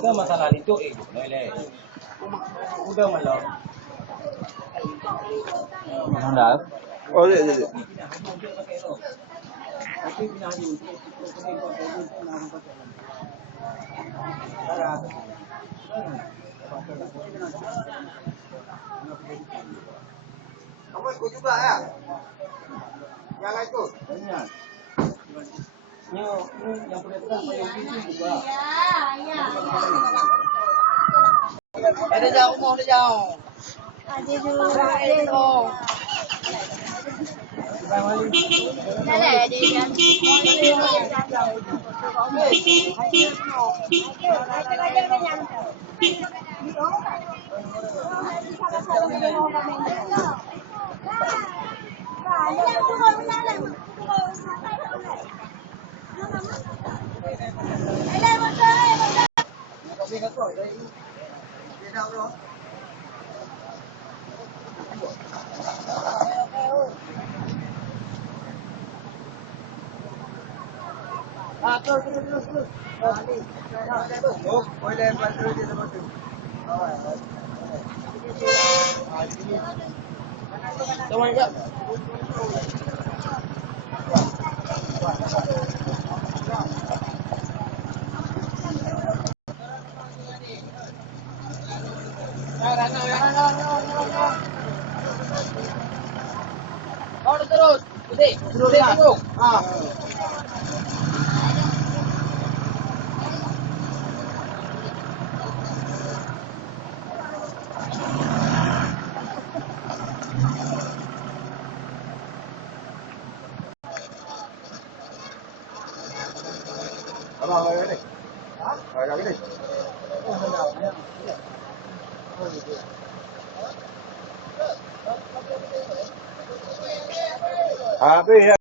Udah masalah itu boleh. Udah malam. Mana? Oh, iya. Kamu ikut juga ya? Yang itu? Banyak. Yang punya tukang payung itu juga. Iya. Ada jauh, mau ada jauh. Ada juga, ada dong. Dale, dia. Terus. Boleh bantu dia bantu. Tama aja. Terus. Terus. Abang ini. Yang ini. Habis ya.